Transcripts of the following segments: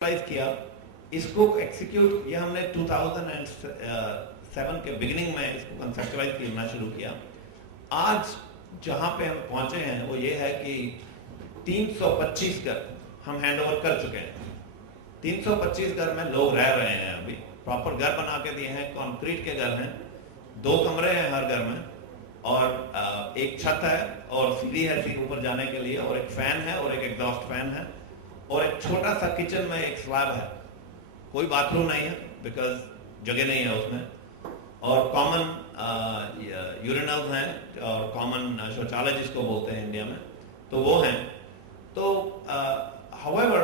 किया, इसको एक्सिक्यूट, ये हमने 2007 के बिगिनिंग में इसको कंसेप्चुलाइज करना शुरू किया। आज जहां पे हम पहुंचे हैं वो ये है कि 325 घर हम हैंड ओवर कर चुके हैं। 325 घर में लोग रह रहे हैं, अभी प्रॉपर घर बना के दिए हैं, कंक्रीट के घर हैं, 2 कमरे हैं हर घर में, और एक छत है और सीढ़ी है सीट ऊपर जाने के लिए, और एक फैन है और एक एग्जॉस्ट फैन है, और एक छोटा सा किचन में एक स्लैब है। कोई बाथरूम नहीं है बिकॉज जगह नहीं है उसमें, और कॉमन यूरिनल्स हैं और कॉमन शौचालय जिसको बोलते हैं इंडिया में, तो वो हैं। तो हाउएवर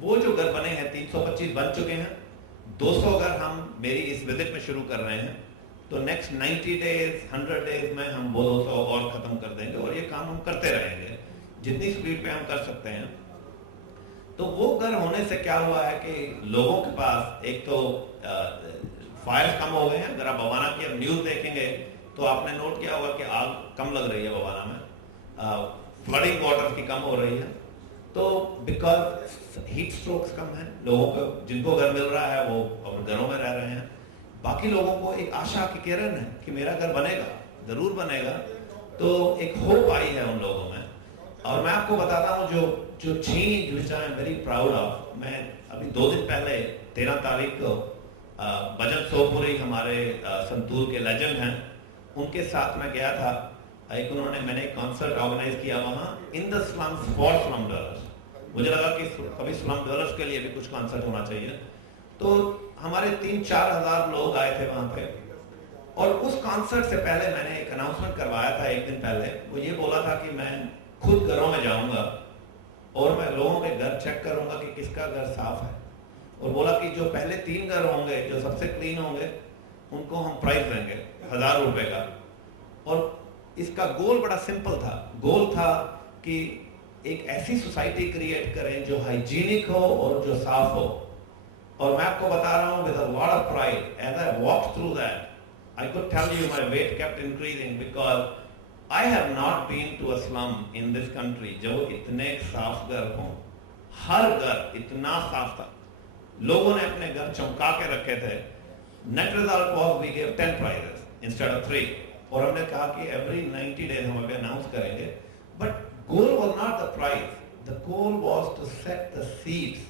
वो जो घर बने हैं 325 बन चुके हैं, 200 घर हम मेरी इस विजिट में शुरू कर रहे हैं। तो नेक्स्ट 90 डेज 100 डेज में हम वो 200 और खत्म कर देंगे, और ये काम हम करते रहेंगे जितनी स्पीड पे हम कर सकते हैं। तो वो घर होने से क्या हुआ है कि लोगों के पास एक तो फायर्स कम हो गए हैं। अगर आप बवाना की अब न्यूज़ देखेंगे तो आपने नोट किया होगा कि आग कम लग रही है बवाना में, फ्लडिंग वाटर की कम हो रही है। तो बिकॉज हीट स्ट्रोक्स कम है, लोगों को जिनको घर मिल रहा है वो अपने घरों में रह रहे हैं। बाकी लोगों को एक आशा की किरण है कि मेरा घर बनेगा, जरूर बनेगा। तो एक होप आई है उन लोगों में। और मैं आपको बताता हूँ जो change which I am very proud of. मैं अभी 2 दिन पहले 13 तारीख को भजन सोपुरी हमारे संतूर के लेजेंड हैं, उनके साथ मैं गया था। मैंने एक कॉन्सर्ट ऑर्गेनाइज किया वहाँ, in the slums for slum developers. मुझे लगा कि कभी स्लम डवेलपर्स के लिए भी कुछ कॉन्सर्ट होना चाहिए। तो हमारे 3-4 हजार लोग आए थे वहाँ पे, और उस कॉन्सर्ट से पहले मैंने एक अनाउंसमेंट करवाया था 1 दिन पहले। वो ये बोला था कि मैं खुद घरों में जाऊंगा और मैं लोगों के घर चेक करूंगा कि किसका घर साफ है, और बोला कि जो पहले 3 घर होंगे जो सबसे क्लीन होंगे उनको हम प्राइज देंगे 1000 रुपए का। और इसका गोल बड़ा सिंपल था। गोल था कि एक ऐसी सोसाइटी क्रिएट करें जो हाइजीनिक हो और जो साफ हो। और मैं आपको बता रहा हूँ with a lot of pride, as I walk through that I could tell you my weight kept increasing, because I have not been to a slum in this country जो इतने साफ घर हों। हर घर इतना साफ था, लोगों ने अपने घर चमका के रखे थे। Net result was we gave 10 prizes instead of 3, और हमने कहा कि every 90 days हम अभी अनाउंस करेंगे। But goal was not the prize, the goal was to set the seeds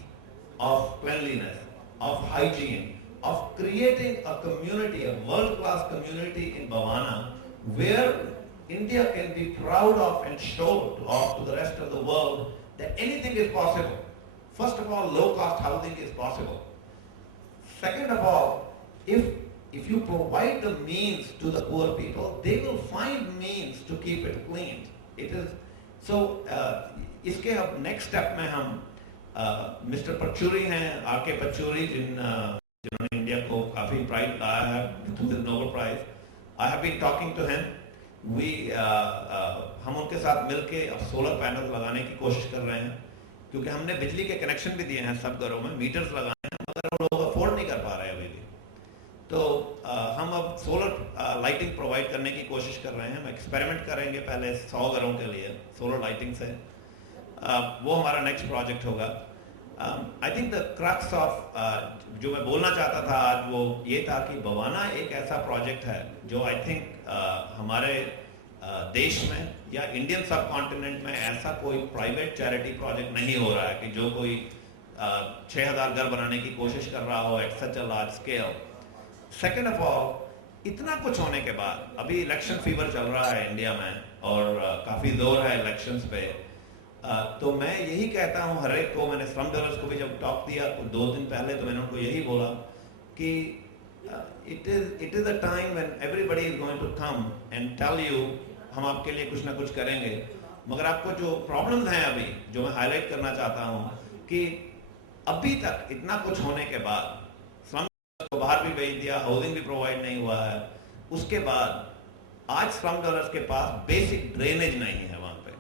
of cleanliness, of hygiene, of creating a community, a world-class community in Bhavana where India can be proud of and show off to the rest of the world that anything is possible. First of all, low-cost housing is possible. Second of all, if you provide the means to the poor people, they will find means to keep it clean. It is so. इसके अब next step में हम मिस्टर पचूरी हैं, आर.के. पचूरी, जिन्होंने इंडिया को काफी प्राइड लाया है through the Nobel Prize. I have been talking to him. हम उनके साथ मिलके अब सोलर पैनल लगाने की कोशिश कर रहे हैं, क्योंकि हमने बिजली के कनेक्शन भी दिए हैं सब घरों में, मीटर्स लगाए हैं, मगर वो लोग अफोर्ड नहीं कर पा रहे अभी भी। तो हम अब सोलर लाइटिंग प्रोवाइड करने की कोशिश कर रहे हैं। हम एक्सपेरिमेंट करेंगे पहले 100 घरों के लिए सोलर लाइटिंग से। वो हमारा नेक्स्ट प्रोजेक्ट होगा। I think the crux of जो मैं बोलना चाहता था आज वो ये था कि बवाना एक ऐसा प्रोजेक्ट है जो आई थिंक हमारे देश में या इंडियन सब कॉन्टिनेंट में ऐसा कोई प्राइवेट चैरिटी प्रोजेक्ट नहीं हो रहा है कि जो कोई 6000 घर बनाने की कोशिश कर रहा हो at such a large scale. Second of all, इतना कुछ होने के बाद अभी इलेक्शन फीवर चल रहा है इंडिया में, और काफी जोर है इलेक्शंस पे। तो मैं यही कहता हूँ हर एक को, मैंने स्लम डवेलपर्स को भी जब टॉक दिया 2 दिन पहले, तो मैंने उनको यही बोला कि it is a time when everybody is going to come and tell you हम आपके लिए कुछ ना कुछ करेंगे। मगर आपको जो प्रॉब्लम्स हैं अभी, जो मैं हाईलाइट करना चाहता हूँ कि अभी तक इतना कुछ होने के बाद स्लम को बाहर भी भेज दिया, हाउसिंग भी प्रोवाइड नहीं हुआ है, उसके बाद आज स्लम डवेलपर्स के पास बेसिक ड्रेनेज नहीं है वहाँ पे।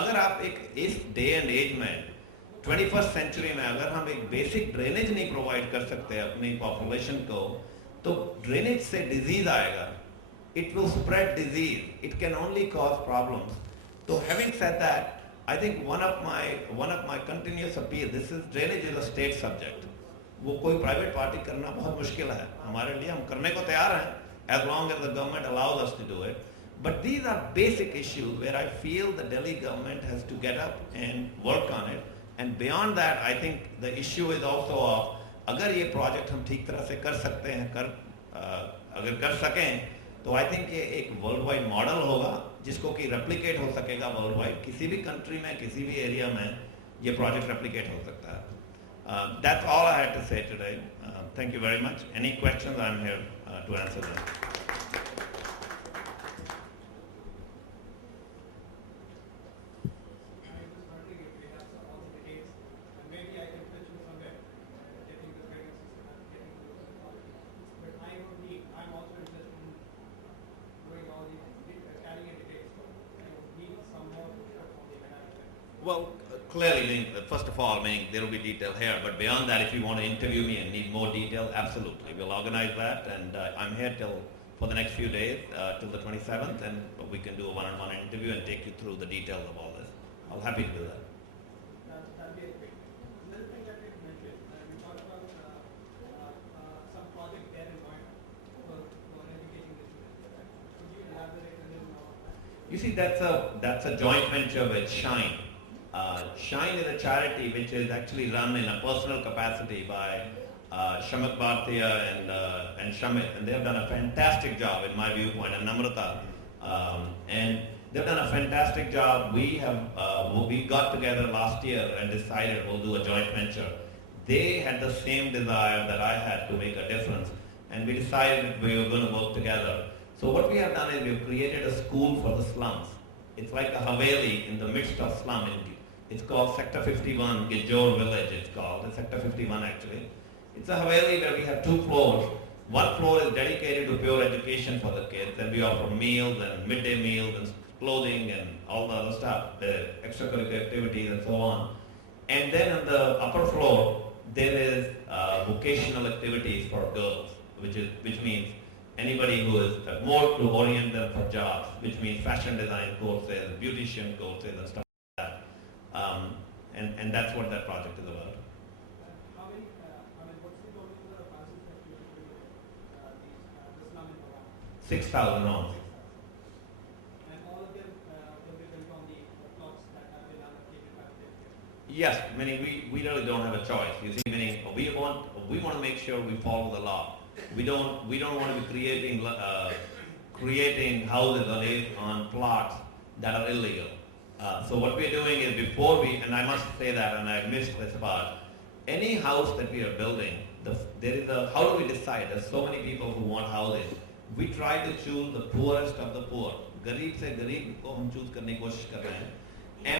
अगर आप एक इस डे एंड एज में 21st सेंचुरी में अगर हम एक बेसिक ड्रेनेज नहीं प्रोवाइड कर सकते अपनी पॉपुलेशन को, तो ड्रेनेज से डिजीज आएगा। It will spread disease, it can only cause problems. तो having said that, I think one of my continuous appeal, this is drainage is a state subject. वो कोई private party करना बहुत मुश्किल है हमारे लिए, हम करने को तैयार हैं as long as the government allows us to do it. But these are basic issues where I feel the Delhi government has to get up and work on it. And beyond that, I think the issue is also of अगर ये project हम ठीक तरह से कर सकते हैं, अगर कर सकें, तो I think ये एक worldwide model होगा जिसको कि replicate हो सकेगा worldwide. किसी भी country में, किसी भी area में ये project replicate हो सकता है. That's all I had to say today. Thank you very much. Any questions? I'm here to answer them. Well, clearly, first of all, there will be detail here, but beyond that, if you want to interview me and need more detail, absolutely. We'll organize that, and I'm here for the next few days, till the 27th, and we can do a one-on-one interview and take you through the details of all this. I'm happy to do that. That'd be a great. Another thing that you mentioned, we talked about some project there in mind for educating the students. Could you elaborate a little more on that? You see, that's a joint venture with Shine. Shine is a charity which is actually run in a personal capacity by Shamit Bhartiya and Shamit, and they have done a fantastic job in my viewpoint, and Namrata. And they've done a fantastic job. We got together last year and decided we'll do a joint venture. They had the same desire that I had to make a difference, and we decided we were going to work together. So what we have done is we've created a school for the slums. It's like a Haveli in the midst of slum. It's called Sector 51, Gijor village it's called. It's Sector 51 actually. It's a Haveli where we have 2 floors. One floor is dedicated to pure education for the kids, and we offer meals and midday meals and clothing and all the other stuff, the extracurricular activities and so on. And then on the upper floor, there is vocational activities for girls, which means anybody who is more to orient them for jobs, which means fashion design courses, beautician courses and stuff like that. And that's what that project is about. What's the total number of houses that you are doing the slum in Hawaii? 6,000 homes. And all of them will be built on the plots that have been allocated by the district? Yes, meaning we really don't have a choice. You see, meaning we want to make sure we follow the law. We don't want to be creating houses on plots that are illegal. So what we are doing is and I must say that, and I missed this part, any house that we are building, how do we decide? There's so many people who want houses. We try to choose the poorest of the poor. गरीब से गरीब को हम choose करने की कोशिश कर रहे हैं.